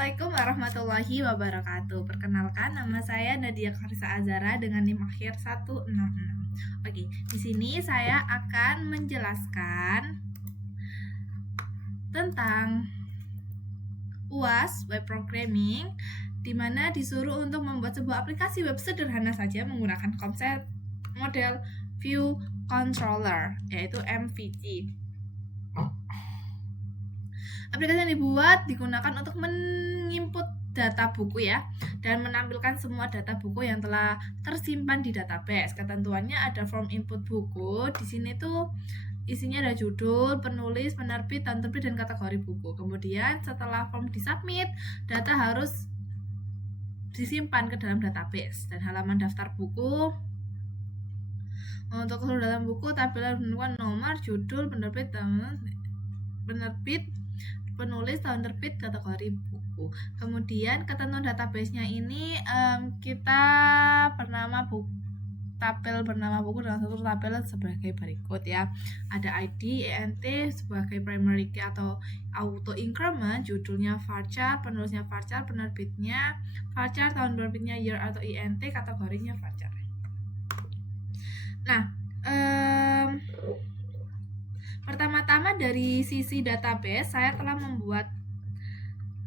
Assalamualaikum warahmatullahi wabarakatuh. Perkenalkan, nama saya Nadia Karisa Azara dengan NIM akhir 166. Oke, di sini saya akan menjelaskan tentang UAS web programming, di mana disuruh untuk membuat sebuah aplikasi web sederhana saja menggunakan konsep model view controller, yaitu MVC. Aplikasi yang dibuat digunakan untuk menginput data buku ya, dan menampilkan semua data buku yang telah tersimpan di database. Ketentuannya ada form input buku. Di sini tuh isinya ada judul, penulis, penerbit, tahun terbit, dan kategori buku. Kemudian setelah form disubmit, data harus disimpan ke dalam database. Dan halaman daftar buku, untuk seluruh dalam buku, tampilan menentukan nomor, judul, penerbit, penulis, tahun terbit, kategori buku. Kemudian ketentuan database-nya ini kita tabel bernama buku dalam satu tabel sebagai berikut ya. Ada ID, ENT sebagai primary key atau auto increment, judulnya varchar, penulisnya varchar, penerbitnya varchar, tahun penerbitnya year atau ENT, kategorinya varchar. Nah, pertama-tama dari sisi database, saya telah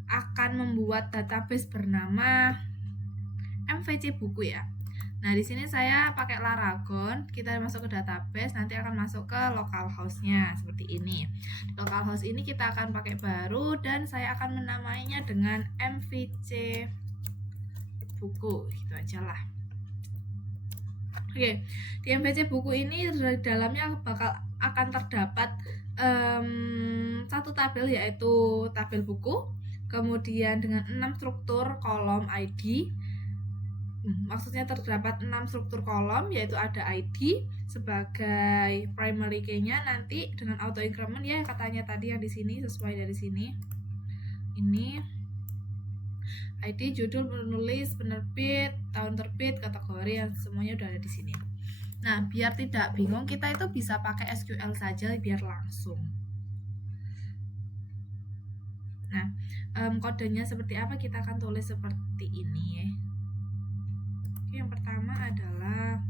akan membuat database bernama MVC buku ya. Nah, di sini saya pakai Laragon. Kita masuk ke database, nanti akan masuk ke localhost-nya seperti ini. Di localhost ini kita akan pakai baru dan saya akan menamainya dengan MVC buku, gitu aja lah. Oke, di MVC buku ini di dalamnya akan terdapat satu tabel, yaitu tabel buku, kemudian dengan 6 struktur kolom ID. Maksudnya terdapat 6 struktur kolom, yaitu ada ID sebagai primary key-nya, nanti dengan auto increment ya katanya tadi yang di sini, sesuai dari sini. Ini ID, judul, penulis, penerbit, tahun terbit, kategori, yang semuanya udah ada di sini. Nah, biar tidak bingung, kita itu bisa pakai SQL saja biar langsung. Nah, kodenya seperti apa, kita akan tulis seperti ini ya. Oke, yang pertama adalah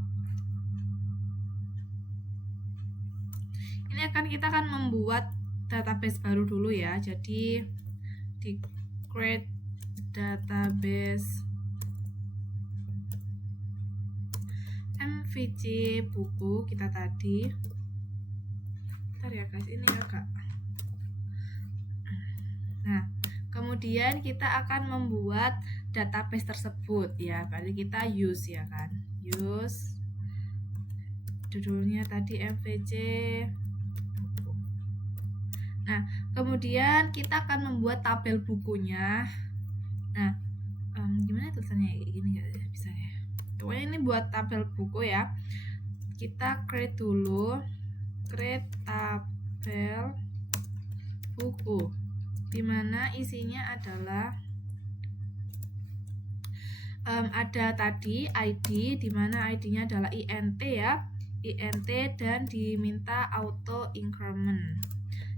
ini kita akan membuat database baru dulu ya. Jadi di create database MVC buku kita tadi. Bentar ya guys, ini agak. Nah, kemudian kita akan membuat database tersebut ya. Berarti kita use ya kan. Use, judulnya tadi MVC buku. Nah, kemudian kita akan membuat tabel bukunya. Nah, gimana tulisannya? Ini nggak bisa ya. Pokoknya ini buat tabel buku ya. Kita create dulu, create tabel buku, dimana isinya adalah ada tadi ID, dimana ID-nya adalah INT ya, INT, dan diminta auto increment.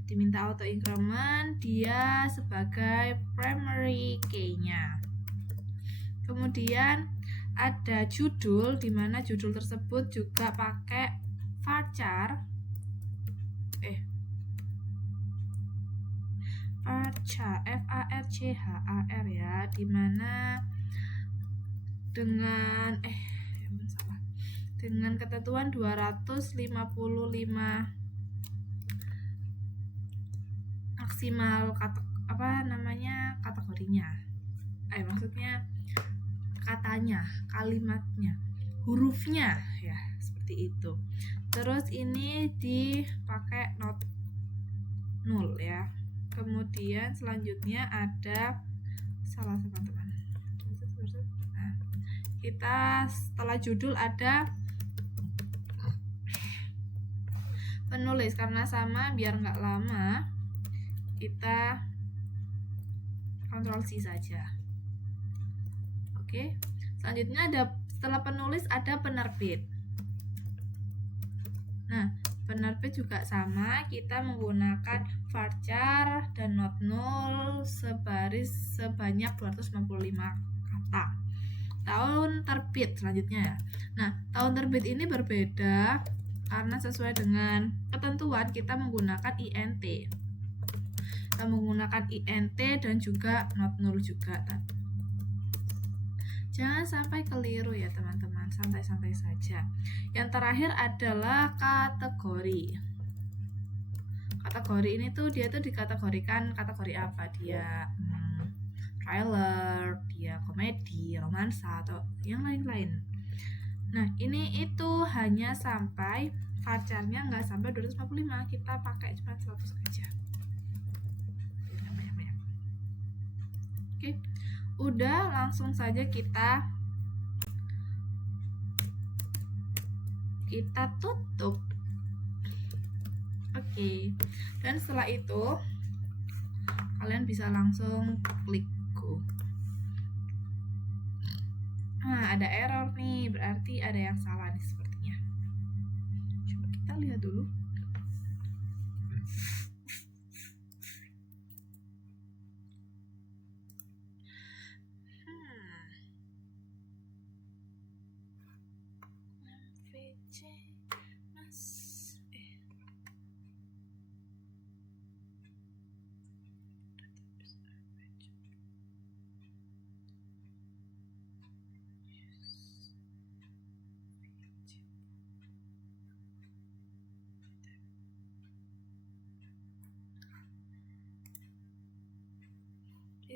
Diminta auto increment, dia sebagai primary key-nya. Kemudian ada judul, dimana judul tersebut juga pakai varchar, varchar ya, dimana dengan ketentuan 255 maksimal kategorinya. Maksudnya katanya, kalimatnya, hurufnya ya, seperti itu. Terus ini dipakai not null ya. Kemudian selanjutnya ada teman-teman. Nah, kita setelah judul ada penulis, karena sama biar nggak lama kita Ctrl C saja. Oke, selanjutnya setelah penulis ada penerbit. Nah, penerbit juga sama, kita menggunakan varchar dan not null sebagai baris sebanyak 255 kata. Tahun terbit selanjutnya ya. Nah, tahun terbit ini berbeda karena sesuai dengan ketentuan kita menggunakan INT. Kita menggunakan INT dan juga not null juga. Jangan sampai keliru ya teman-teman, santai-santai saja. Yang terakhir adalah kategori. Kategori ini tuh dia tuh dikategorikan kategori apa? Dia thriller, dia komedi, romansa, atau yang lain-lain. Nah, ini itu hanya sampai varcharnya nggak sampai 255, kita pakai cuma 100 aja. Nggak banyak-banyak. Oke, udah langsung saja kita tutup. Oke, dan setelah itu kalian bisa langsung klik go. Nah, ada error nih, berarti ada yang salah nih sepertinya. Coba kita lihat dulu.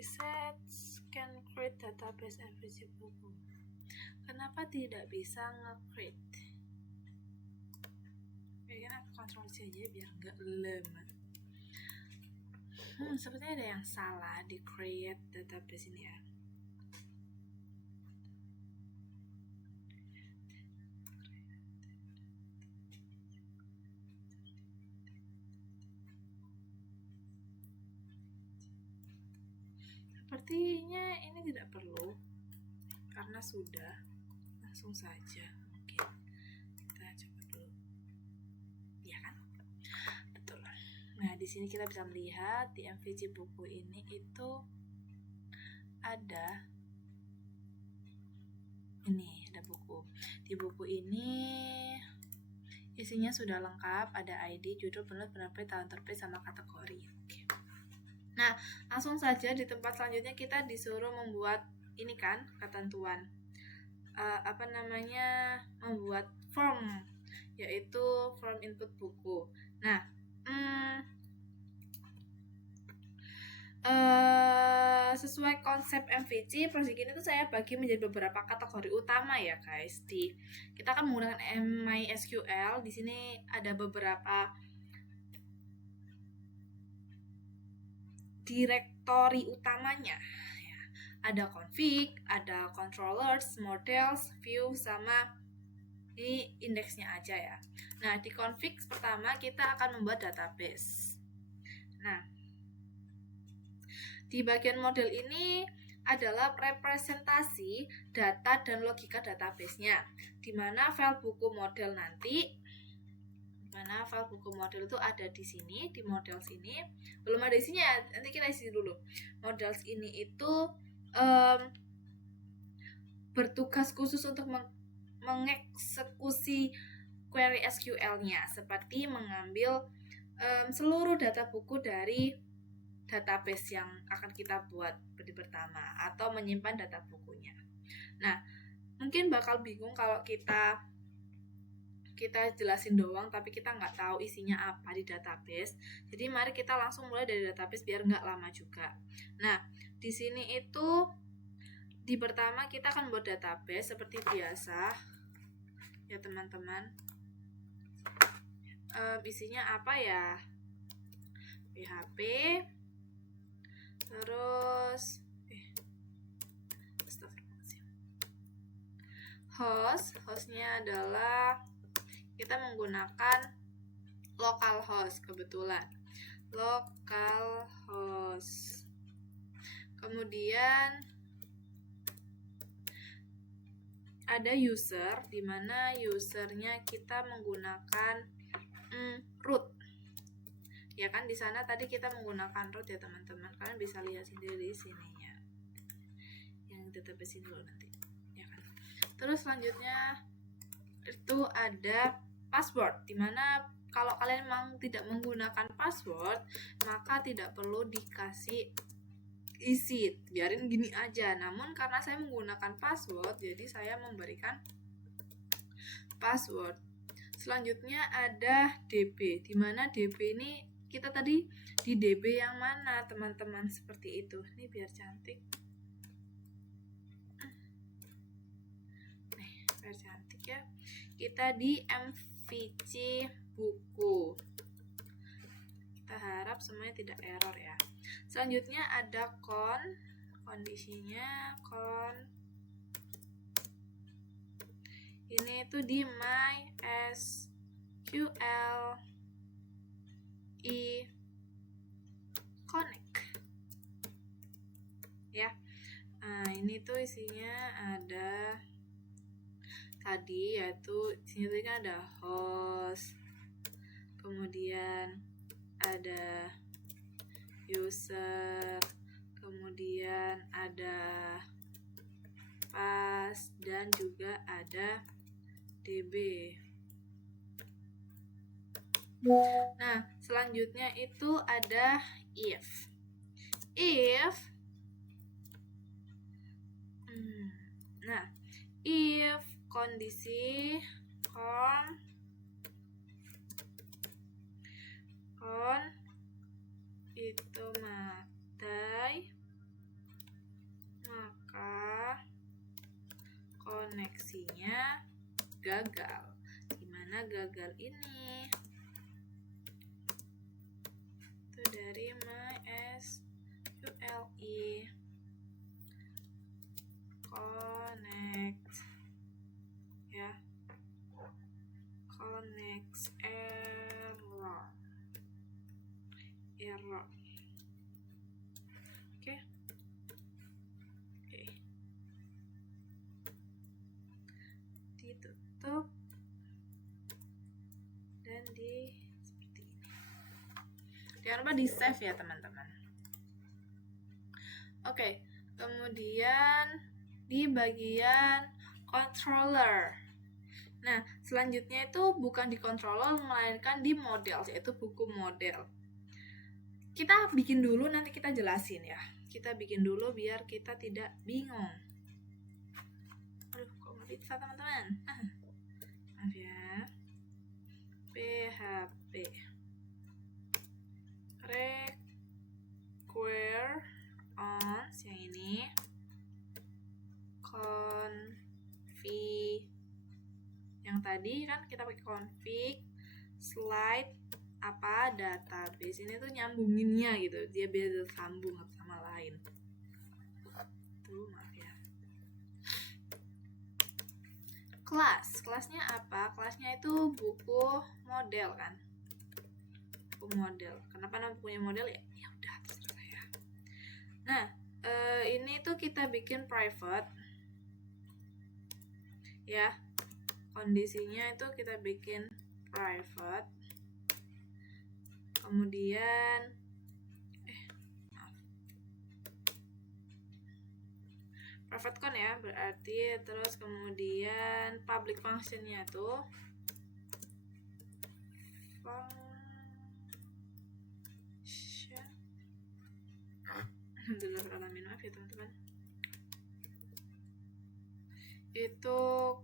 Research can create database FVC buku. Kenapa tidak bisa nge-create? Kayaknya aku kontrol C aja biar nggak lama. Sepertinya ada yang salah di create database ini ya. Sepertinya ini tidak perlu karena sudah langsung saja. Oke, kita coba dulu. Ya kan? Betul. Nah, di sini kita bisa melihat di MVC buku ini itu ada buku. Di buku ini isinya sudah lengkap, ada ID, judul, penerbit, tahun terbit, sama kategori. Oke. Nah, langsung saja di tempat selanjutnya kita disuruh membuat ini kan ketentuan membuat form, yaitu form input buku. Nah, sesuai konsep MVC, project ini tuh saya bagi menjadi beberapa kategori utama ya guys. Kita akan menggunakan MySQL. Di sini ada beberapa direktori utamanya ya. Ada config, ada controllers, models, view, sama ini indeksnya aja ya. Nah, di config pertama kita akan membuat database. Nah, di bagian model ini adalah representasi data dan logika database-nya, di mana file buku model itu ada di sini, di model sini. Belum ada isinya, nanti kita isi dulu. Model ini itu bertugas khusus untuk mengeksekusi query SQL-nya, seperti mengambil seluruh data buku dari database yang akan kita buat di pertama, atau menyimpan data bukunya. Nah, mungkin bakal bingung kalau kita jelasin doang tapi kita nggak tahu isinya apa di database. Jadi mari kita langsung mulai dari database biar nggak lama juga. Nah, di sini itu di pertama kita akan buat database seperti biasa ya teman-teman. Isinya apa ya? PHP, terus hostnya adalah kita menggunakan localhost, kebetulan localhost. Kemudian ada user, di mana usernya kita menggunakan root, Ya kan di sana tadi kita menggunakan root ya teman-teman. Kalian bisa lihat sendiri di sininya. Yang database ini dulu nanti. Ya kan. Terus selanjutnya itu ada password, dimana kalau kalian memang tidak menggunakan password maka tidak perlu dikasih isi, biarin gini aja. Namun karena saya menggunakan password jadi saya memberikan password. Selanjutnya ada DB, dimana DB ini kita tadi di DB yang mana teman-teman, seperti itu. Ini biar cantik, biar cantik ya. Kita di MVC buku. Kita harap semuanya tidak error ya. Selanjutnya ada kondisinya ini itu di MySQL Connect ya. Nah, ini tuh isinya ada tadi, yaitu isinya tadi kan ada host, kemudian ada user, kemudian ada pass, dan juga ada DB. Nah, selanjutnya itu ada if kondisi itu matai, maka koneksinya gagal. Gimana gagal ini? Itu dari MySQL Connect ya, connect error. Oke. Ditutup dan di seperti ini. Jangan lupa di save ya teman-teman. Oke, kemudian di bagian controller. Nah, selanjutnya itu bukan di controller melainkan di model, yaitu buku model. Kita bikin dulu, nanti kita jelasin ya. Kita bikin dulu biar kita tidak bingung. Aduh, kok nggak bisa teman-teman? Maaf ya. PHP require ons yang ini, config yang tadi kan kita pakai config slide apa database, ini tuh nyambunginnya gitu, dia biar sambung sama lain. Tuh, maaf ya. Kelasnya apa? Kelasnya itu buku model kan, buku model. Kenapa nama bukunya model ya? Ya udah terserah ya. Nah, ini tuh kita bikin private ya. Kondisinya itu kita bikin private, kemudian private con ya, berarti terus kemudian public functionnya tuh function. Alhamdulillah, maaf ya teman-teman. Itu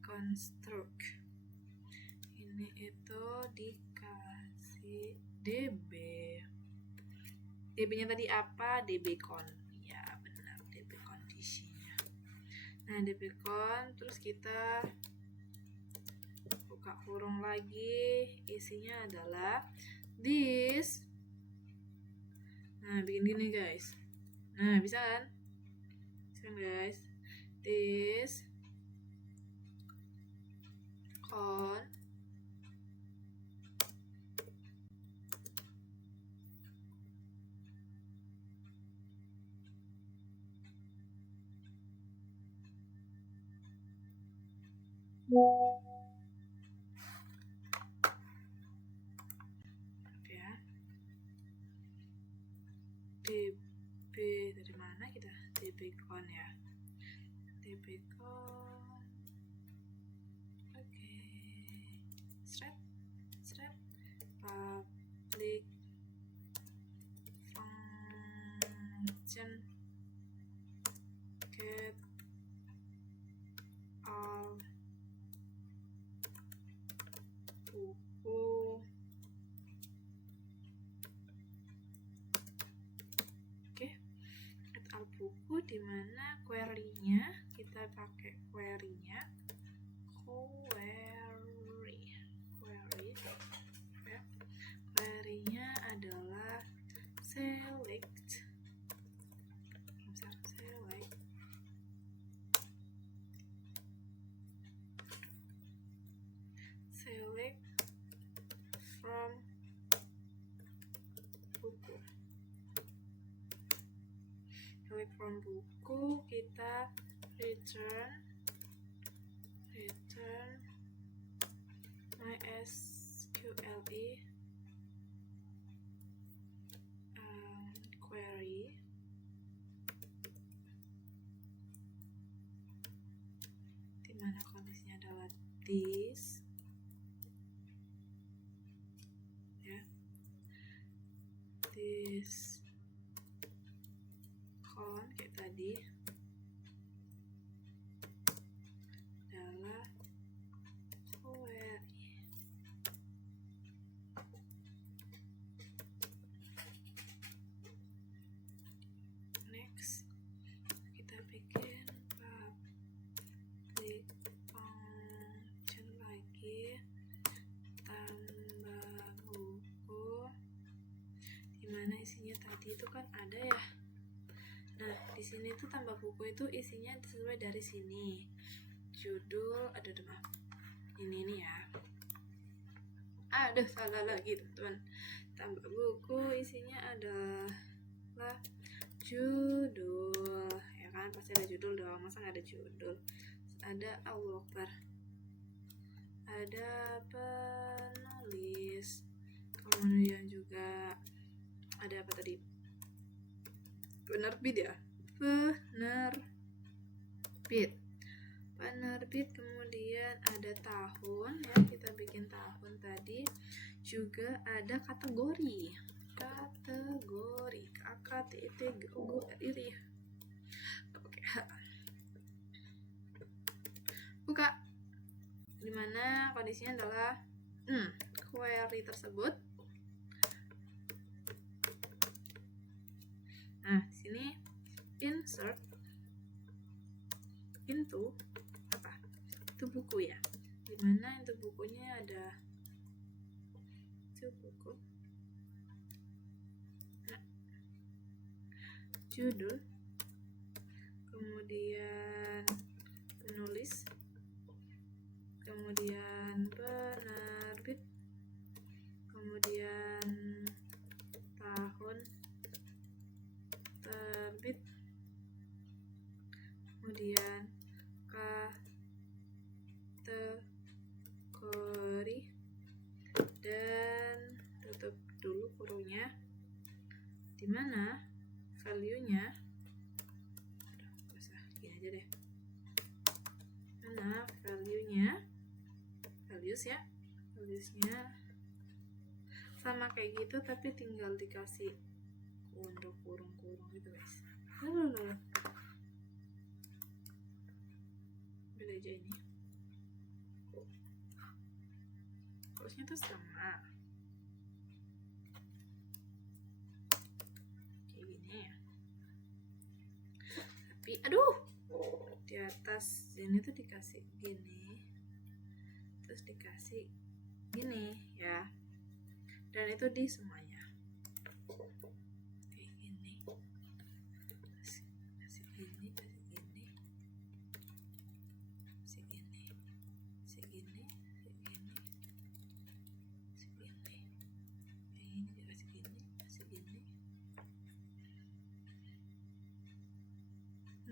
construct ini itu dikasih DB nya tadi apa? DB con ya, benar, DB kondisinya. Nah, DB con, terus kita buka kurung lagi, isinya adalah this. Nah, bikin gini guys. Nah, bisa kan? Bisa kan guys? This con ya. DB dari mana kita? DBCon ya. DBCon. Oke. Strap public function get all buku. Oke, get all buku, dimana query-nya kita pakai query-nya query-nya adalah select from buku. Select from buku, kita return MySQL query dimana kondisinya adalah this ya, this con kayak tadi adalah query. Next kita bikin public function lagi, tambah buku, dimana isinya tadi itu kan ada ya. Nah, di sini tuh tambah buku itu isinya sesuai dari sini. Judul, maaf. Ini ya. Aduh, salah lagi, teman-teman. Tambah buku isinya adalah judul. Ya kan, pasti ada judul dong. Masa nggak ada judul? Ada Allahu Akbar. Ada penulis. Kemudian juga ada apa tadi? Penerbit ya, penerbit, kemudian ada tahun ya, kita bikin tahun tadi, juga ada kategori KKTITGORI pakai H, buka, dimana kondisinya adalah query tersebut. Nah, sini insert into apa? Itu buku ya. Dimana itu bukunya ada itu buku. Nah, judul, kemudian penulis, kemudian penerbit, kemudian tahun terbit, kemudian kategori, dan tutup dulu kurungnya, dimana value-nya gini aja deh, mana values-nya sama kayak gitu, tapi tinggal dikasih untuk kurung-kurung gitu guys. Beda aja ini, harusnya tuh sama kayak gini ya, tapi aduh, di atas ini tuh dikasih gini, terus dikasih gini ya, dan itu di semuanya kayak gini, kasih gini,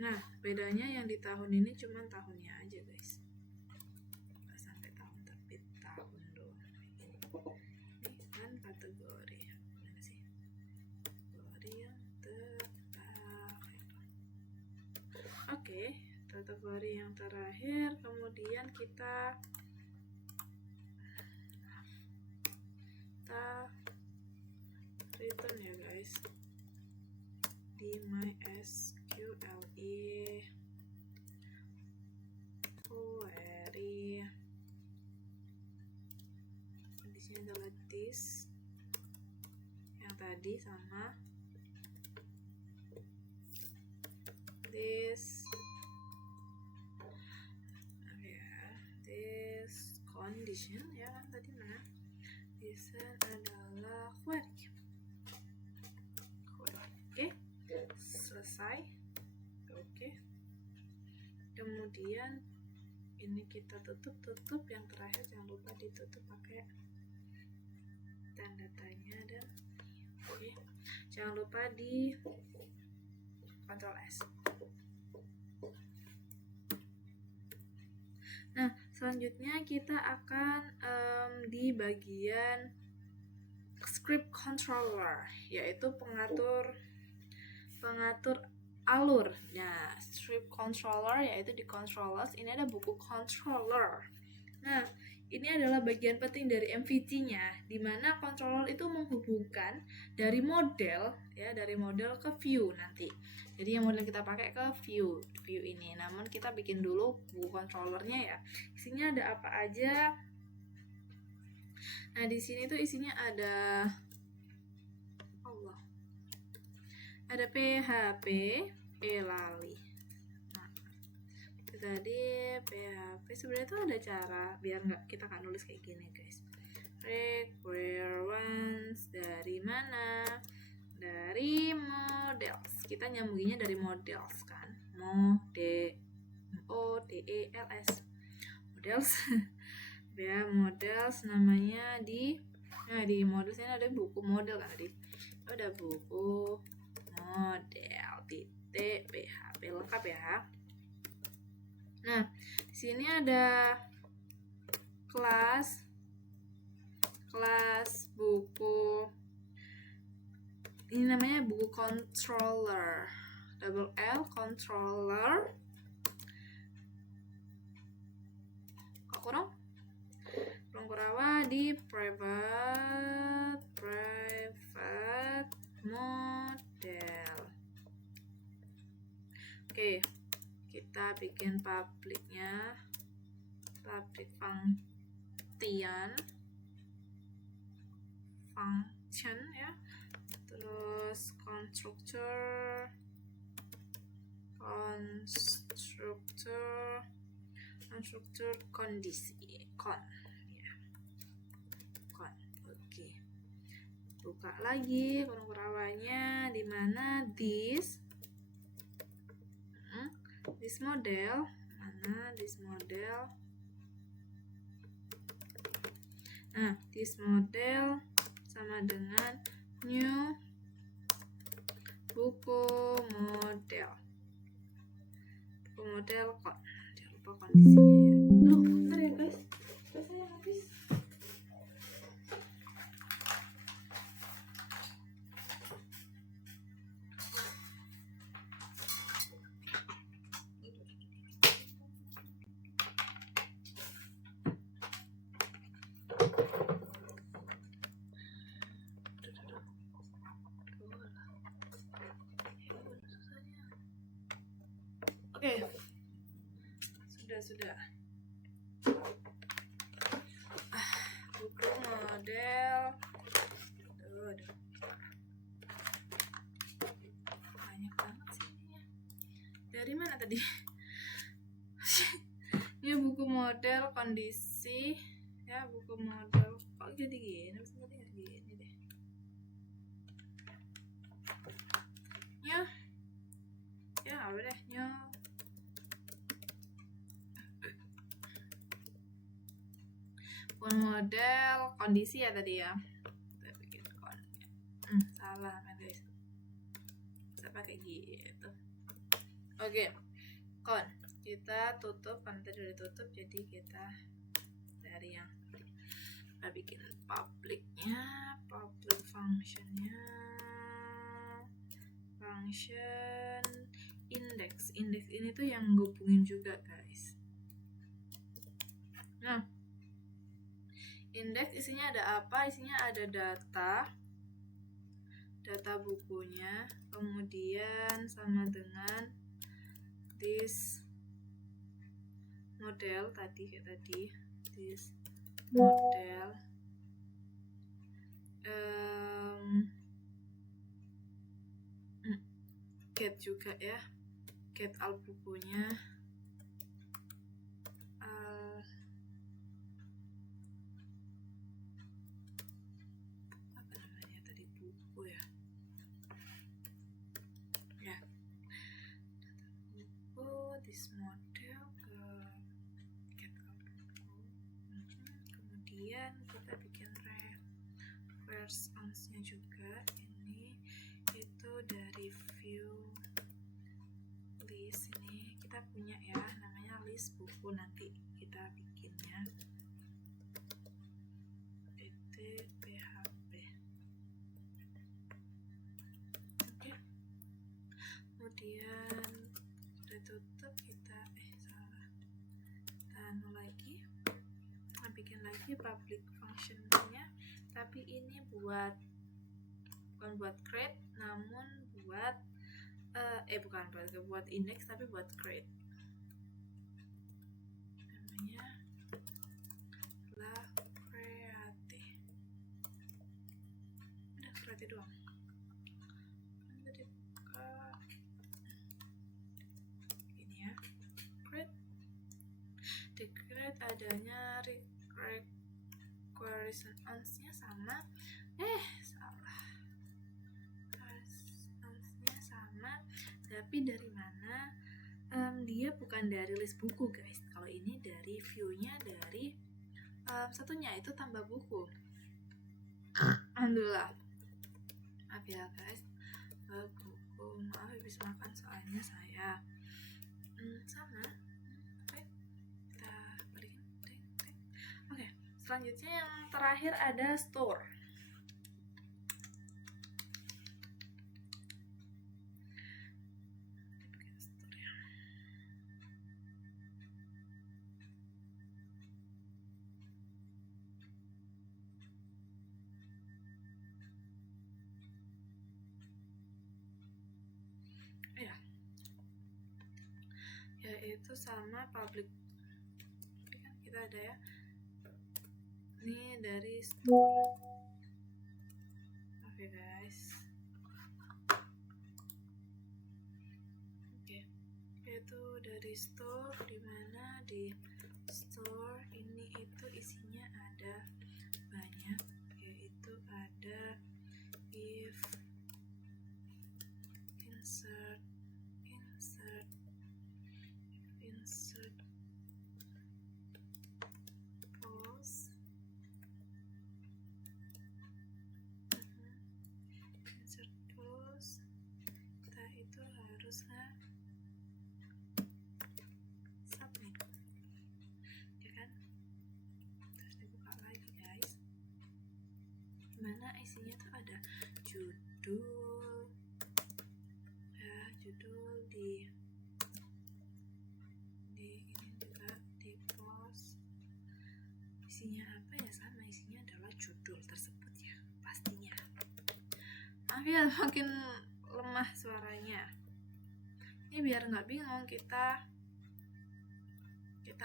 Nah, bedanya yang di tahun ini cuma tahunnya aja guys. kategori yang terakhir, kemudian kita return ya guys di MySQL query. Di sini adalah this yang tadi sama this this condition ya kan tadi mana? This adalah query. Oke, selesai. Oke. Kemudian ini kita tutup yang terakhir jangan lupa ditutup pakai tanda tanya dan oke. Jangan lupa di Ctrl S. Nah, selanjutnya kita akan di bagian script controller, yaitu pengatur alur. Nah, script controller yaitu di controllers ini ada buku controller. Nah, ini adalah bagian penting dari MVC-nya, di mana controller itu menghubungkan dari model ke view nanti. Jadi yang model kita pakai ke view ini. Namun kita bikin dulu buku controllernya ya. Isinya ada apa aja? Nah, di sini tuh isinya ada ada PHP, lali. Nah, itu tadi PHP sebenarnya tuh ada cara biar kita nggak nulis kayak gini guys. Requirements dari mana? Dari models. Kita nyambunginnya dari models kan. models ya, models namanya di models ini ada buku model kan tadi. Ada buku model PHP lengkap ya. Nah, di sini ada kelas buku. Ini namanya buku controller. Double L controller. Kok kurang kurawa di private model. Oke, kita bikin public-nya, public function ya, terus constructor kondisi Oke, buka lagi kurawanya, di mana this model, nah this model sama dengan new buku model kok jangan lupa kondisinya ya. Bentar ya guys, saya habis. Oke, sudah. Buku model. Banyak banget sih ininya. Dari mana tadi? Ini buku model kondisi ya, buku model. Kok jadi gini? Maksudnya gini deh. Ya, apa deh? Model kondisi ya tadi ya. Kita bikin salah kan guys. Bisa pakai gitu. Oke. Kita tutup kan tadi udah ditutup, jadi kita dari yang kita bikin public-nya, public function-nya, function index. indeks ini tuh yang ngehubungin juga guys. Nah, indeks isinya ada apa? Isinya ada data bukunya, kemudian sama dengan this model kayak tadi this model, get juga ya, get al bukunya, apa namanya tadi, buku ya, buku this model ke get al buku. Kemudian kita bikin reference-nya juga, ini itu dari view list. Ini kita punya ya, namanya list buku, nanti kita bikinnya PHP. Oke. Kemudian udah tutup, kita lagi, bikin lagi public function-nya, tapi ini bukan buat create, namun buat buat index, tapi buat create. Namanya lah create. Udah create doang. Ini ya, create. Di create adanya requisition nya sama, sama, tapi dari mana? Dia bukan dari list buku guys. Kalau ini dari view-nya dari satunya itu tambah buku. Alhamdulillah. Maaf ya guys, buku, maaf habis makan soalnya saya sama. Kita balikin. Oke, selanjutnya yang terakhir ada store. Yaitu sama public, kita ada ya, ini dari store. Oke guys, itu dari store, dimana di store ini itu isinya ada banyak, yaitu ada if, insert post, kita itu harus submit, ya kan? Terus dibuka lagi guys, mana isinya tuh ada judul ya, judul di ini juga di post. Isinya apa ya? Sama, isinya adalah judul tersebut ya, pastinya. Maaf ya makin lemah suaranya. Ini biar nggak bingung, kita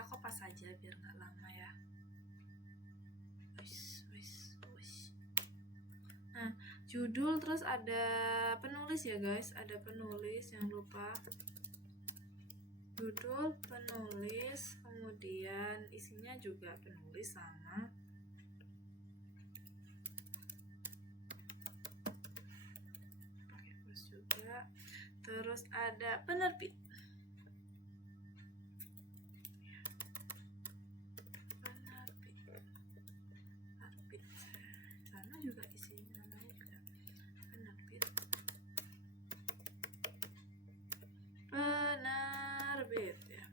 kopas aja biar nggak lama ya. Nah, judul, terus ada penulis ya guys, ada penulis, jangan lupa judul, penulis, kemudian isinya juga penulis sama. Pakai plus juga. Terus ada penerbit. Sana juga isinya namanya juga penerbit. Ya.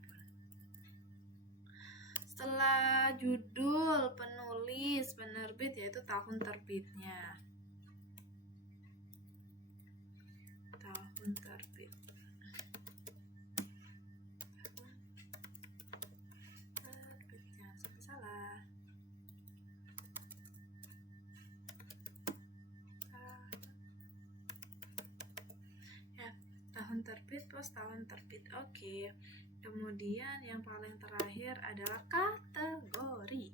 Setelah judul, penulis, penerbit, yaitu tahun terbitnya. Tahun terbit. terbit, pos tahun terbit. Oke. Kemudian yang paling terakhir adalah kategori.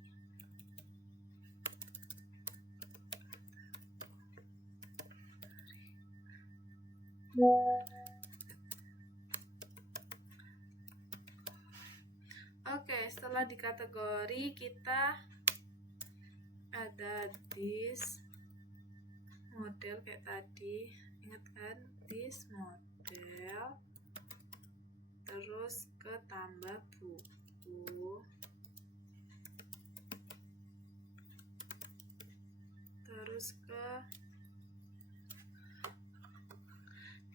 Oke, setelah di kategori kita ada this model kayak tadi, ingat kan, this model, terus ke tambah buku, terus ke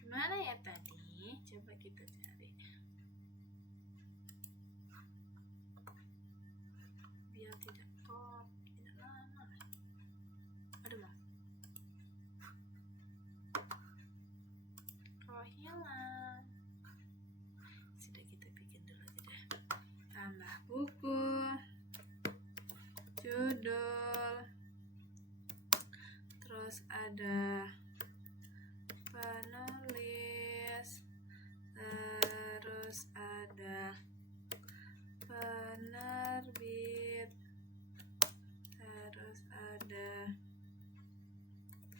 gimana ya tadi, coba kita cari biar tidak lama. Aduh, hilang. Sudah, kita bikin dulu aja deh. Tambah buku, judul, terus ada penulis, terus ada penerbit, terus ada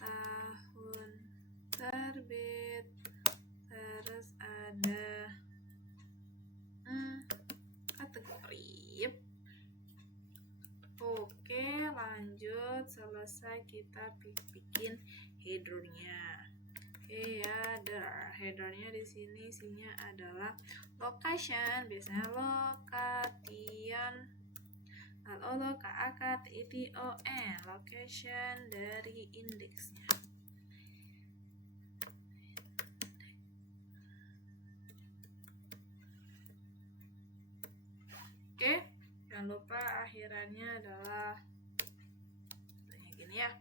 tahun terbit, terus ada kategori. Oke, lanjut. Selesai kita bikin headernya. Headernya di sini isinya adalah location, biasanya lokation, LOKAKTION, location dari indeksnya. Oke, jangan lupa akhirannya adalah kayak gini ya.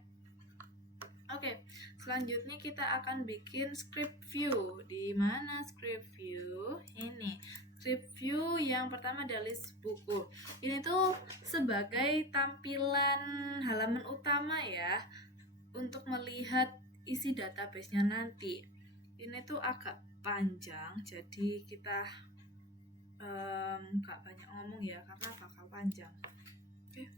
Oke, selanjutnya kita akan bikin script view. Di mana script view? Ini script view yang pertama adalah list buku. Ini tuh sebagai tampilan halaman utama ya, untuk melihat isi database-nya nanti. Ini tuh agak panjang, jadi kita gak banyak ngomong ya, karena bakal panjang. Oke.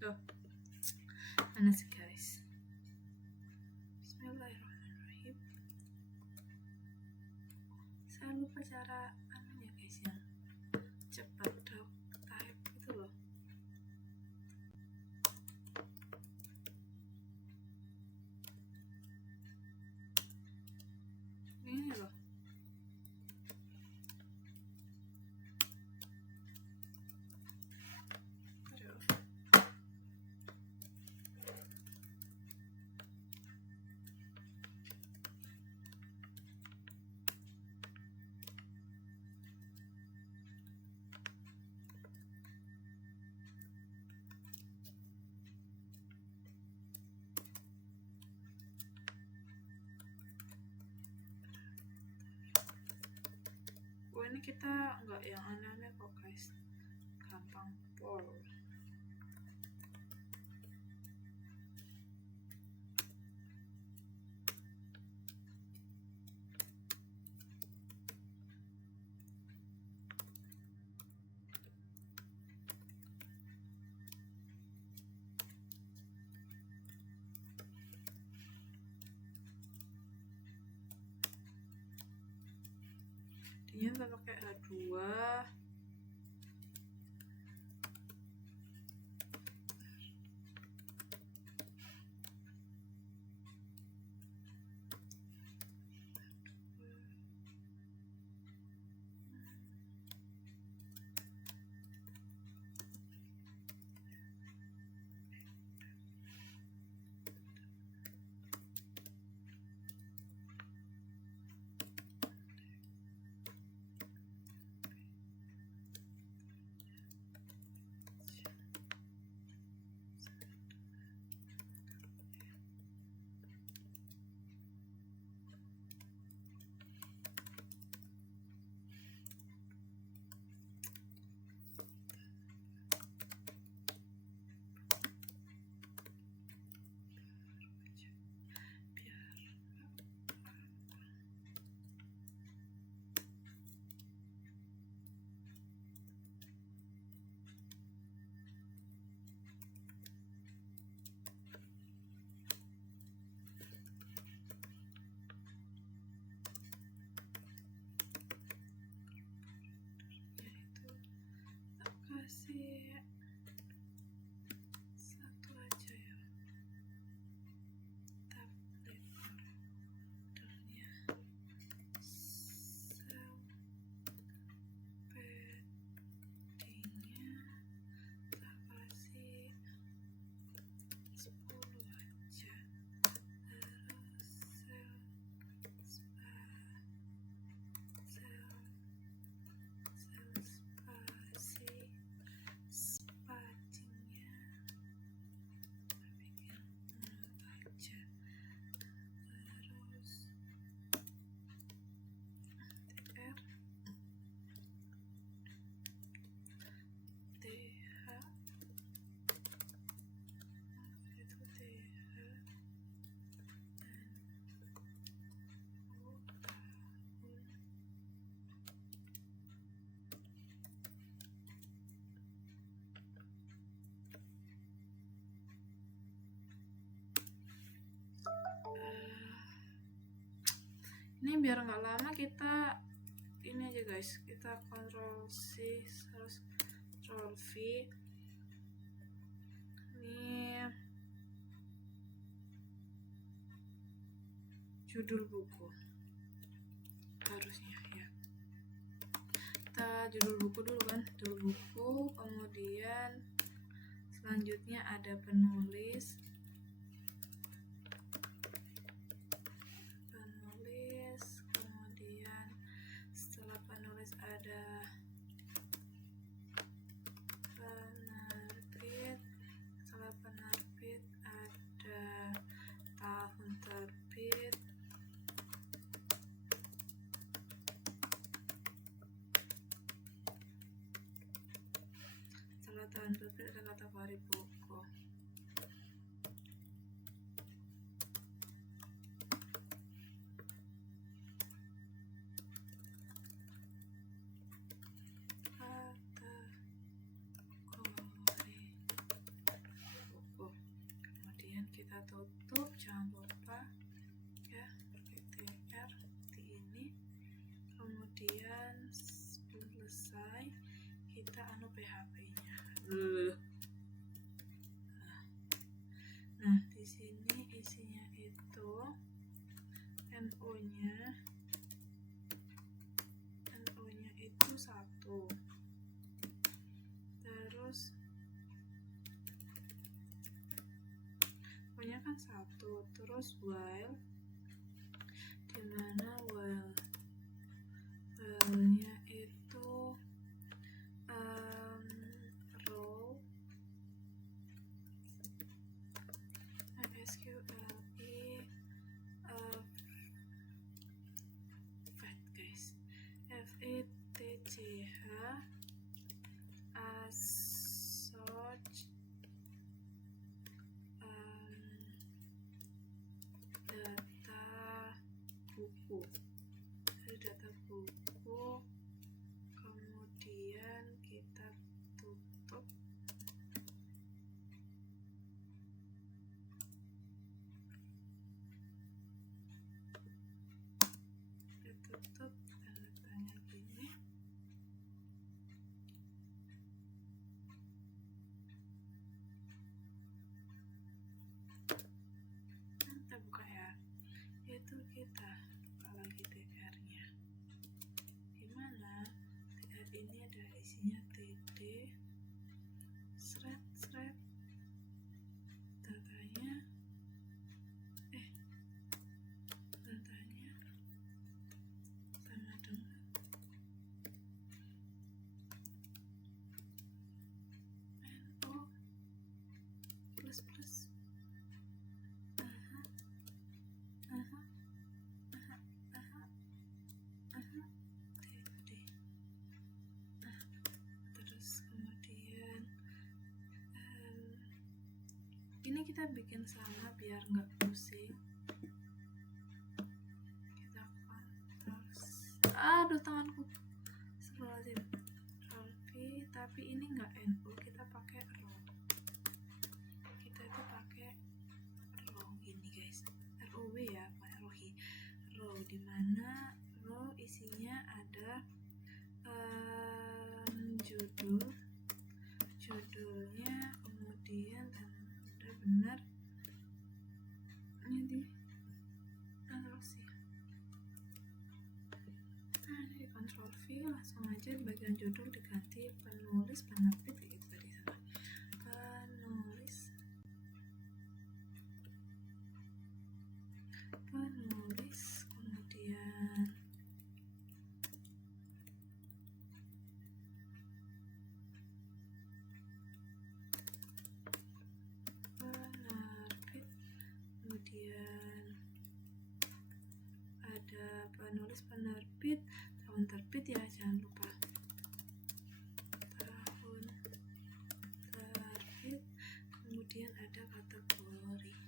Tuh, mana sih guys? Bismillahirrahmanirrahim. Saya lupa cara anunya guys ya, cepat dok type gitu loh. Ini loh. Ini kita nggak yang aneh-aneh kok guys, gampang pol. Ini nggak pakai H2. Ini biar nggak lama kita ini aja guys, kita Ctrl C terus Ctrl V. Ini judul buku harusnya ya, kita judul buku dulu kan, judul buku, kemudian selanjutnya ada penulis, kemudian setelah penulis ada penerbit, setelah penerbit ada tahun terbit, setelah tahun terbit ada kategori buku. Kemudian kita tutup, jangan lupa ya, PTR seperti ini. Kemudian selesai, kita PHP-nya. Nah, di sini isinya itu NO-nya itu 1. Terus pokoknya kan 1, terus while, dimana while-nya itu row SQLi fat guys, FETCH assoc data buku, dari data buku, kemudian kita tutup, tanda tanya gini. Kita buka ya, itu kita buka lagi TR-nya, dimana TR ini ada isinya TD thread datanya sama dengan NO plus TD. Terus kemudian ini kita bikin sama biar nggak pusing. Kita aduh tanganku, astagfirullahaladzim, tapi ini nggak NO, kita pakai row. Kita itu pakai row ini guys, ROW ya, bukan ROHI, row, dimana row isinya ada judulnya, kemudian benar ini di sih. Nah, ini di Ctrl V, langsung aja di bagian judul diganti penulis penerbit gitu tadi sana. Penulis kemudian penerbit, kemudian ada penulis penerbit, tahun terbit ya, jangan lupa tahun terbit, kemudian ada kategori.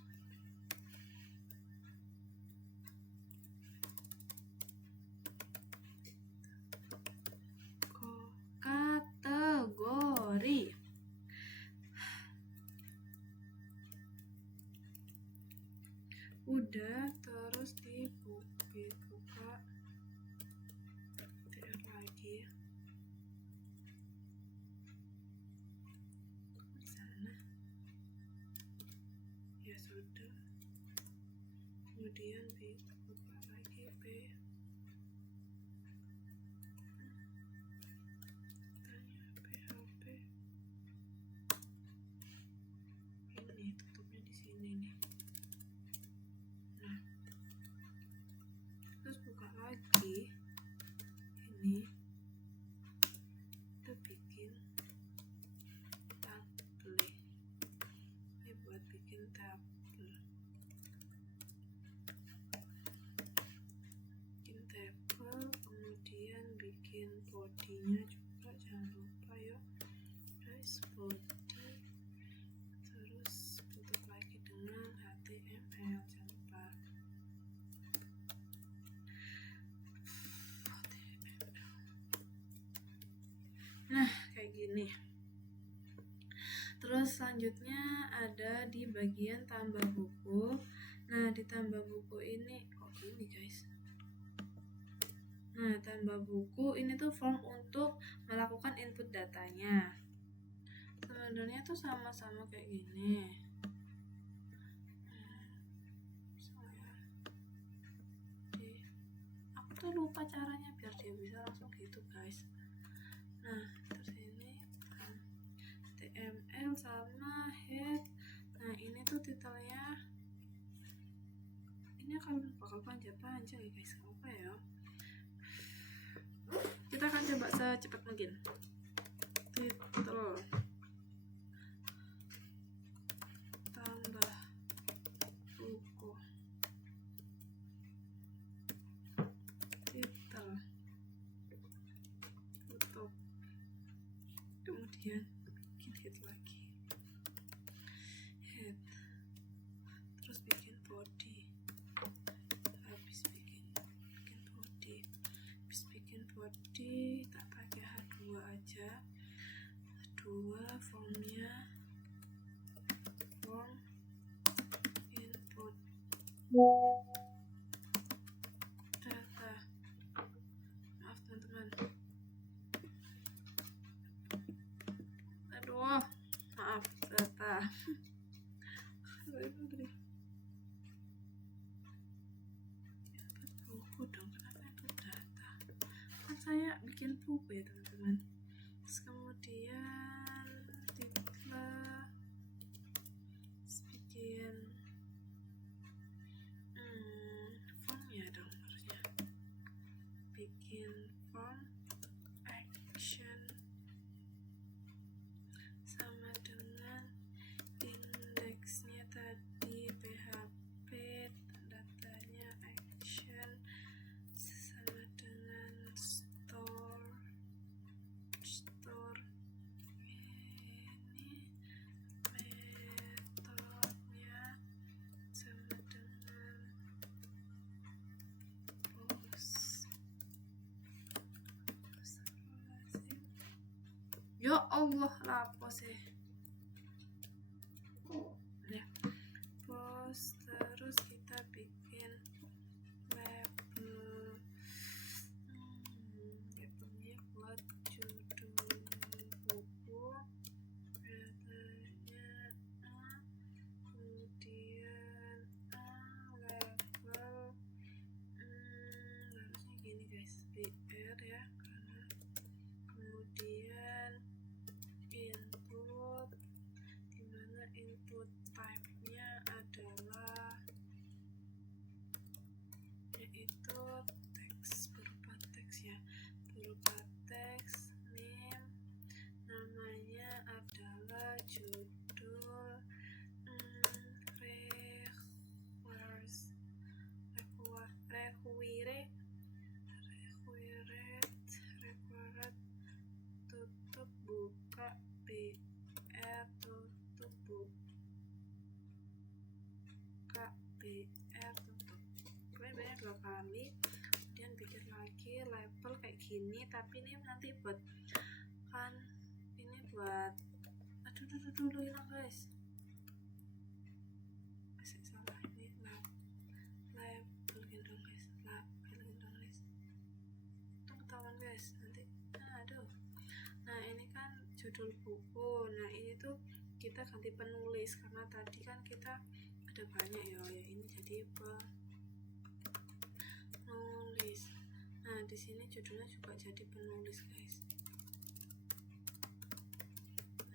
udah, terus dibuka TR lagi di sana ya sudah, kemudian dibuka lagi PHP ini tutupnya di sini nih. Nah, terus buka lagi ini, kita bikin tabel. Ini buat bikin tabel, kemudian bikin bodinya juga, jangan lupa ya guys, body, terus tutup lagi dengan HTML, jangan lupa HTML. Nah, kayak gini. Terus selanjutnya ada di bagian tambah buku. Nah, di tambah buku ini ini guys. Nah, tambah buku ini tuh form untuk melakukan input datanya. Sebenarnya tuh sama-sama kayak gini. Aku tuh lupa caranya biar dia bisa langsung gitu guys. Nah, terus ini HTML sama head. Nah, ini tuh titelnya. Ini akan bakal panjang-panjang ya guys, apa ya? Kita akan coba secepat mungkin. Titel tambah buku, titel, tutup, kemudian bikin head lagi, head, terus bikin body, habis bikin body, tak pakai H2 aja, H2 formnya form input data, maaf teman-teman, aduh maaf, data buku dong, kenapa itu data, kan saya bikin buku ya teman-teman. Terus kemudian titel, bikin formnya dong, harusnya bikin form action sama dengan indeksnya tadi PHP, datanya action sama dengan store ini metodenya sama dengan post. Ya Allah, lapo sih ya, post, terus kita bikin label, labelnya buat judul buku, datanya A, kemudian label, harusnya gini guys, BR ya, karena kemudian input, dimana input type-nya adalah yaitu teks, berupa teks ya, berupa teks, name, namanya adalah judul, required, tutup, buka, BR, tutup, buka, BR, tutup. Banyak 2 kali. Kemudian bikin lagi label kayak gini, tapi ini nanti buat kan, ini buat aduh hilang guys, masih salah, ini judul buku. Nah ini tuh kita ganti penulis karena tadi kan kita ada banyak ya ini jadi penulis. Nah di sini judulnya juga jadi penulis guys,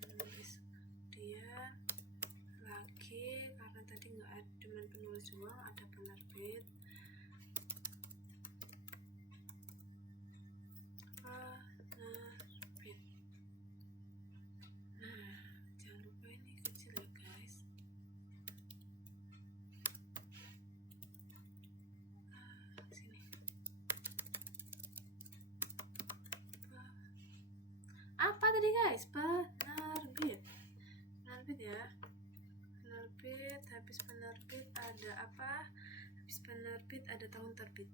penulis. Dia lagi karena tadi nggak ada cuman penulis doang, ada penerbit, penerbit. Nah jangan lupa ini kecil ya guys. Sini apa tadi guys, penerbit, penerbit ya, penerbit. Habis penerbit ada apa? Habis penerbit ada tahun terbit,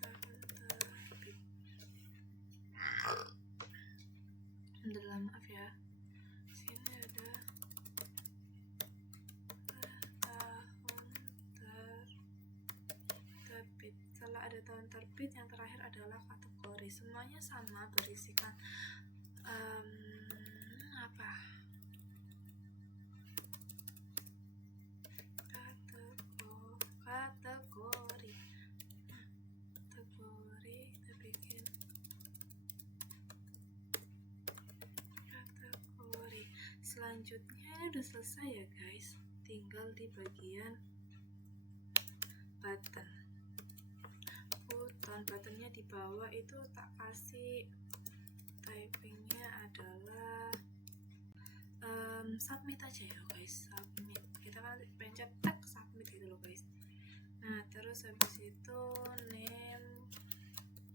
tahun terbit. Bentar, maaf ya. Sini ada tahun terbit. Setelah ada tahun terbit, yang terakhir adalah kategori. Semuanya sama, berisikan apa? Kategori. Kategori kita bikin kategori. Selanjutnya ini udah selesai ya guys, tinggal di bagian button. Buttonnya di bawah itu tak kasih typingnya adalah submit aja ya guys, submit. Kita kan pencet tak submit gitu loh guys. Nah terus habis itu name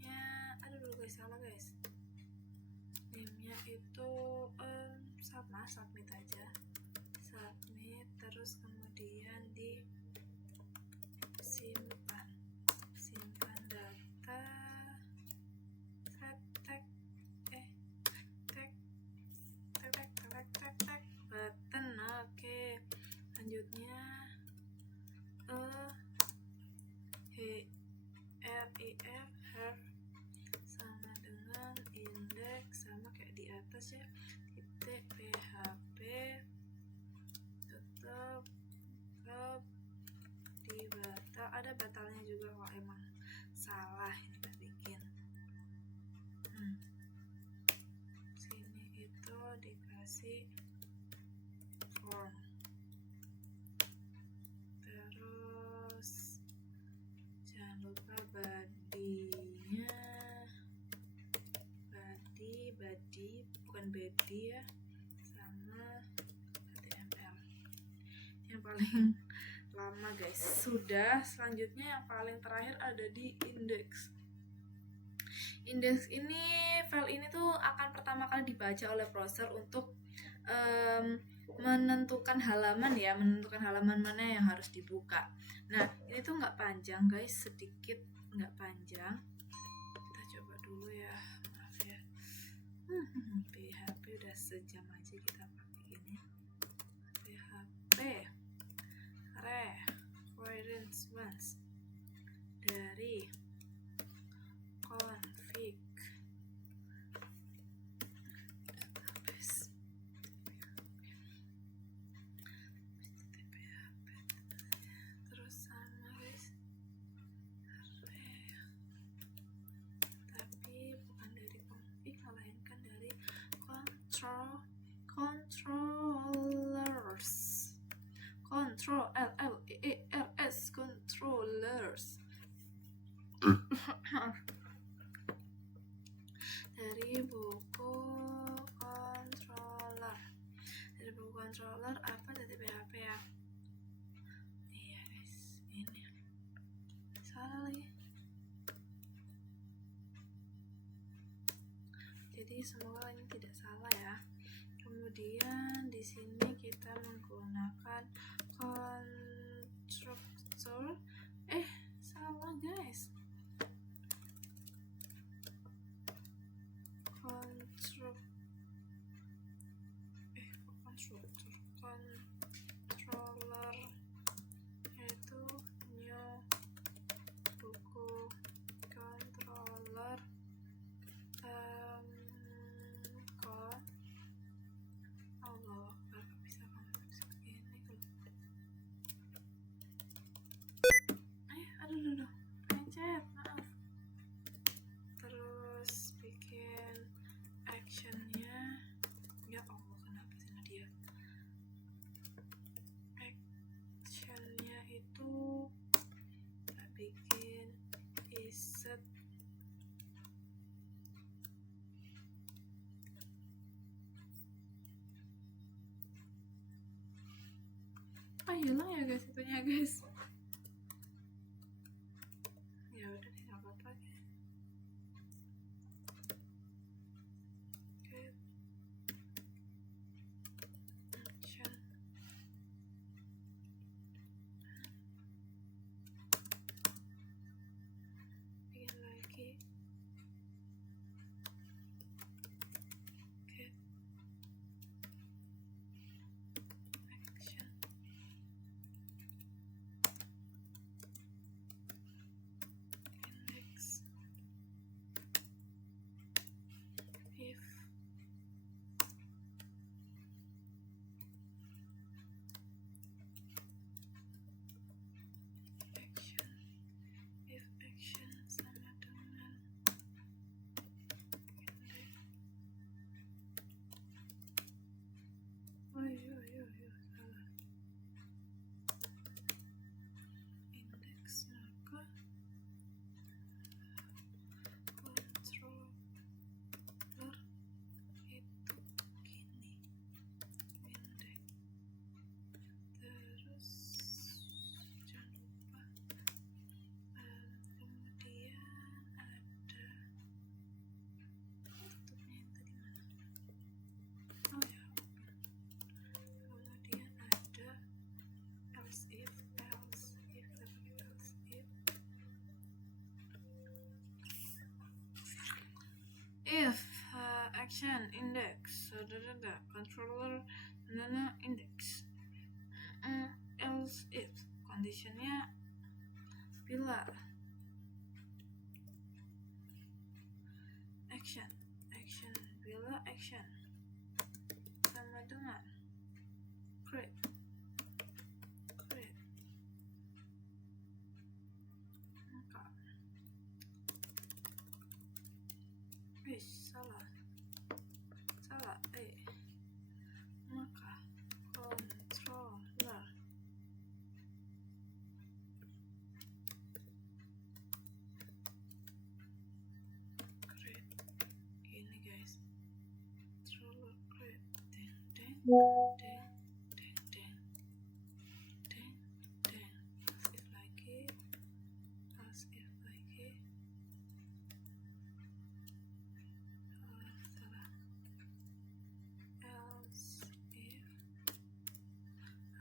nya, aduh dulu guys, salah guys, name nya itu sama, submit aja, submit. Terus kemudian di simpan data, set tag button. Oke, lanjutnya ref sama dengan index, sama kayak di atas ya, titik php, tutup di batal. Ada batalnya juga kalau emang salah ini kita bikin. Sini itu dikasih form. Terus jangan lupa badinya, body bukan body ya, sama HTML. Yang paling lama guys. Sudah, selanjutnya yang paling terakhir ada di index. Index ini, file ini tuh akan pertama kali dibaca oleh browser untuk menentukan halaman ya, menentukan halaman mana yang harus dibuka. Nah ini tuh nggak panjang guys, sedikit nggak panjang. Kita coba dulu ya, maaf ya. PHP udah sejam aja kita pakai gini. PHP reference dari config database. Terus sama guys, tapi bukan dari config, melainkan dari controllers, controllers. Dari buku controller apa dari PHP ya? Iya guys, ini salah lagi. Jadi semoga ini tidak salah ya. Kemudian di sini kita menggunakan constructor. Salah guys. Controller itu new buku controller set. Hilang ya guys itunya guys. Ya udah deh, nggak apa-apa. Get action. Bikin lagi. Get action. Index. If action, if action sama dengan index. Salah. Index maka controller itu gini, index. Terus jangan lupa kemudian ada tutupnya itu di mana? Oh ya, kemudian ada else if action index controller index else if conditionnya bila action bila action sama dengan create maka salah maka controller create gini guys, controller create deng as if lagi salah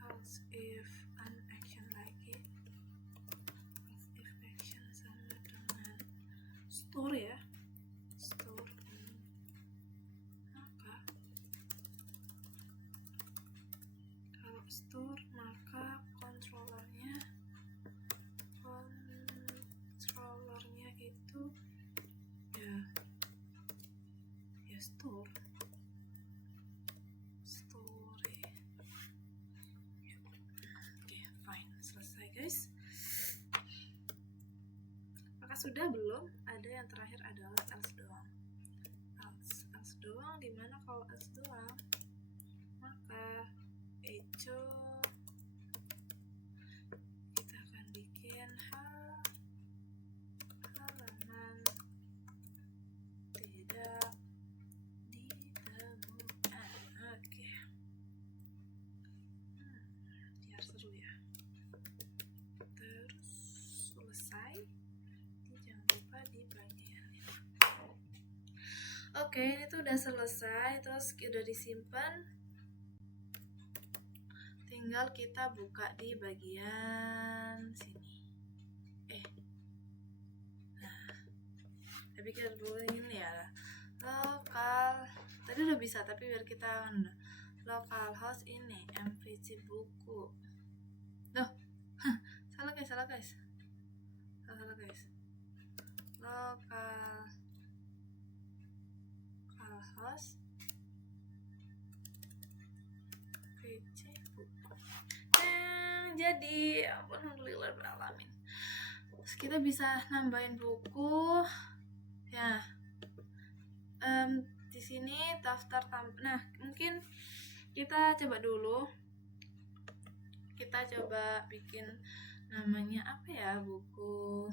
else if an action lagi, else if action sama dengan store ya, store maka kalau store maka controllernya itu ya store oke, fine, selesai guys. Maka sudah belum? Ada yang terakhir adalah else doang. Else doang dimana kalau else doang maka echo kita akan bikin halaman tidak ditemukan. Oke. Biar seru ya. Terus selesai. Jangan lupa di bagian ini. Oke, ini tuh udah selesai. Terus udah disimpan. Tinggal kita buka di bagian sini. Tapi kita dulu ini ya, lokal. Tadi udah bisa, tapi biar kita localhost ini MVC buku. Loh, salah guys. Localhost VC buku. Jadi, alhamdulillahirrahmanirrahim. Terus kita bisa nambahin buku. Ya, di sini daftar nah mungkin kita coba dulu, kita coba bikin namanya apa ya, buku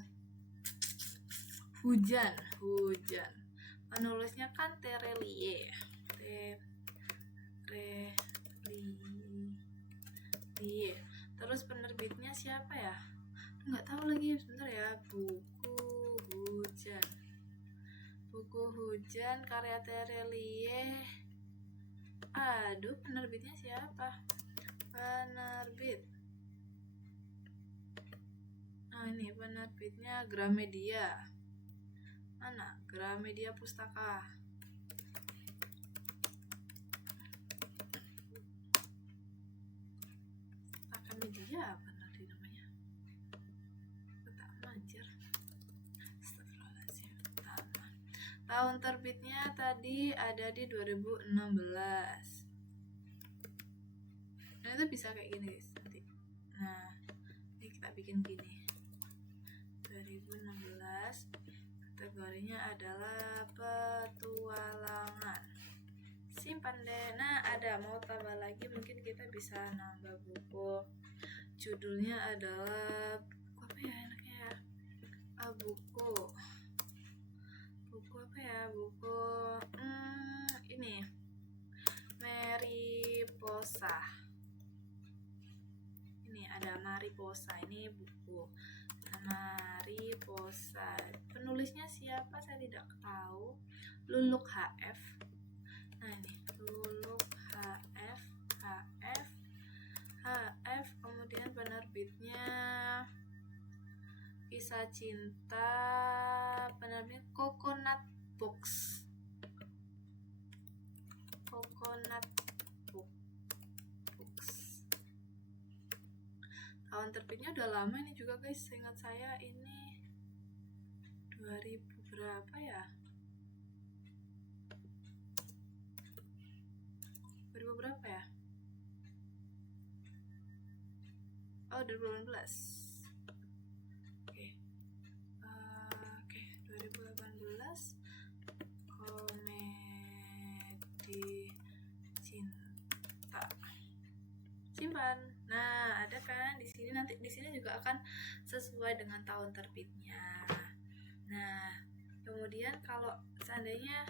hujan. Penulisnya kan Terelie. Terus penerbitnya siapa ya? Nggak tahu lagi, sebentar ya. Buku hujan karya Terelie. Aduh, penerbitnya siapa? Penerbit. Nah, ini penerbitnya Gramedia. Mana? Gramedia Pustaka. Media apa nanti namanya? Pertama anjir. Astagfirullahaladzim. Pertama. Tahun terbitnya tadi ada di 2016. Nah, itu bisa kayak gini guys nanti. Nah, ini kita bikin gini. 2016. Kategorinya adalah petualangan. Simpan deh. Nah, ada mau tambah lagi, mungkin kita bisa nambah buku. Judulnya adalah buku apa ya enaknya? Buku apa ya? Buku ini Mariposa. Ini ada Mariposa. Ini buku Mariposa. Penulisnya siapa saya tidak tahu. Luluk HF. Nah, ini Luluk HF. Kemudian penerbitnya Kisah Cinta, penerbitnya Coconut Books. Tahun terbitnya udah lama ini juga guys, seingat saya ini 2000 berapa ya? 2000 berapa ya? Oh, 2018. Oke. 2018 komedi cinta. Simpan. Nah, ada kan di sini, nanti di sini juga akan sesuai dengan tahun terbitnya. Nah, kemudian kalau seandainya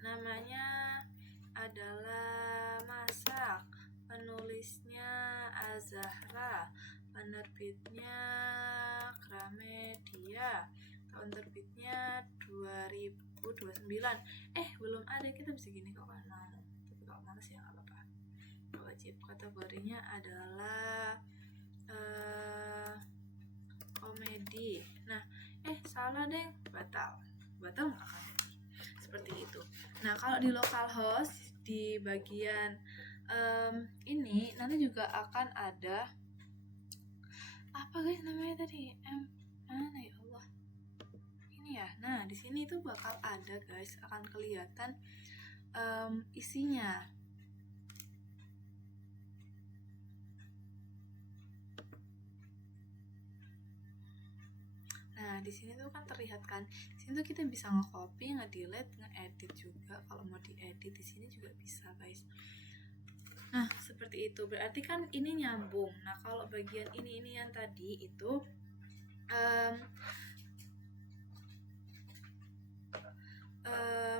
namanya adalah Masak, penulisnya Azahra, penerbitnya Gramedia, tahun terbitnya 2029. Belum ada, kita bisa gini kalau kan mau, tapi kalau males ya nggak apa-apa. Wajib. Kategorinya adalah komedi. Nah, salah deh, batal nggak akan seperti itu. Nah, kalau di localhost di bagian ini nanti juga akan ada apa guys namanya tadi, mana ya Allah, ini ya. Nah, di sini itu bakal ada guys, akan kelihatan isinya. Nah, di sini tuh kan terlihat kan. Di sini tuh kita bisa nge-copy, nge-delete, nge-edit juga. Kalau mau diedit di sini juga bisa, guys. Nah, seperti itu. Berarti kan ini nyambung. Nah, kalau bagian ini yang tadi itu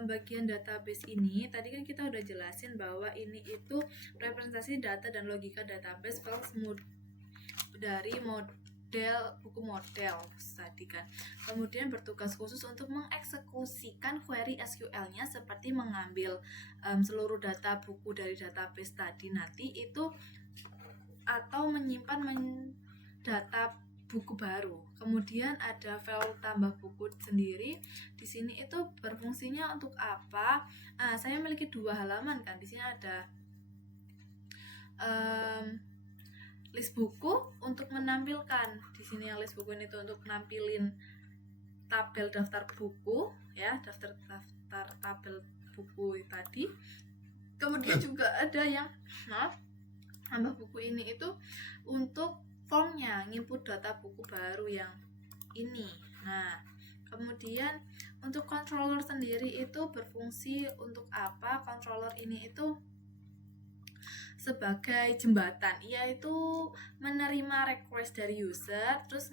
bagian database ini tadi kan kita udah jelasin bahwa ini itu representasi data dan logika database dari buku model tadi kan. Kemudian bertugas khusus untuk mengeksekusikan query SQL-nya seperti mengambil seluruh data buku dari database tadi nanti itu, atau menyimpan data buku baru. Kemudian ada file tambah buku sendiri. Di sini itu berfungsinya untuk apa? Saya memiliki 2 halaman kan. Di sini ada list buku untuk menampilkan. Di sini yang list buku ini tuh untuk nampilin tabel daftar buku ya, daftar tabel buku tadi. Kemudian juga ada yang tambah buku ini itu untuk formnya, nginput data buku baru yang ini. Nah, kemudian untuk controller sendiri itu berfungsi untuk apa? Controller ini itu sebagai jembatan, yaitu menerima request dari user, terus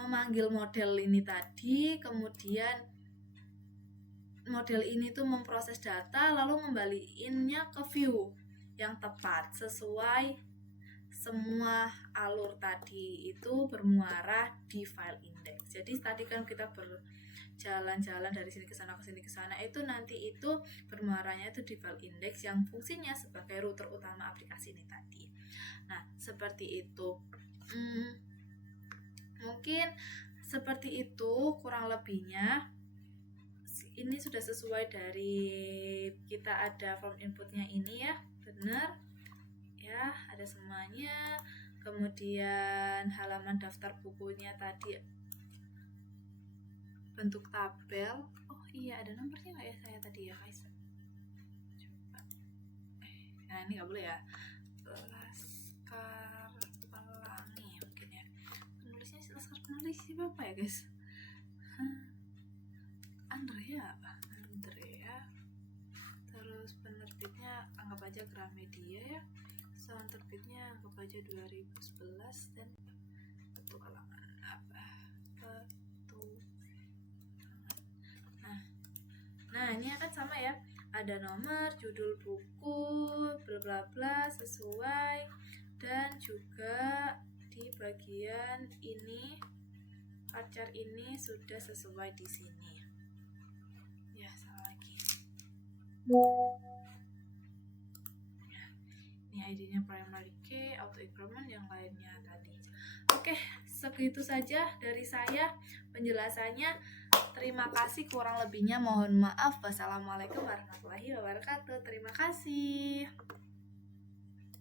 memanggil model ini tadi, kemudian model ini tuh memproses data lalu ngembaliinnya ke view yang tepat sesuai semua alur tadi itu bermuara di file index. Jadi tadi kan kita berjalan-jalan dari sini ke sana ke sini ke sana, itu nanti itu bermuaranya itu di file index yang fungsinya sebagai router utama aplikasi ini tadi. Nah, seperti itu. Mungkin seperti itu kurang lebihnya. Ini sudah sesuai dari kita ada form inputnya ini ya, benar ya, ada semuanya. Kemudian halaman daftar bukunya tadi bentuk tabel. Oh iya, ada nomornya nggak ya saya tadi ya guys? Coba. Nah ini nggak boleh ya. Laskar Pelangi mungkin ya. Penulisnya Laskar Pelangi siapa ya guys? Andrea. Terus penerbitnya anggap aja Gramedia ya. Tahun terbitnya anggap aja 2011 dan petualangan apa? Nah ini akan sama ya. Ada nomor, judul buku, bla bla bla sesuai, dan juga di bagian ini pacar ini sudah sesuai di sini. Ya, salah lagi. Ini ID-nya primary key, auto increment, yang lainnya tadi. Oke, segitu saja dari saya penjelasannya. Terima kasih, kurang lebihnya mohon maaf. Wassalamualaikum warahmatullahi wabarakatuh. Terima kasih.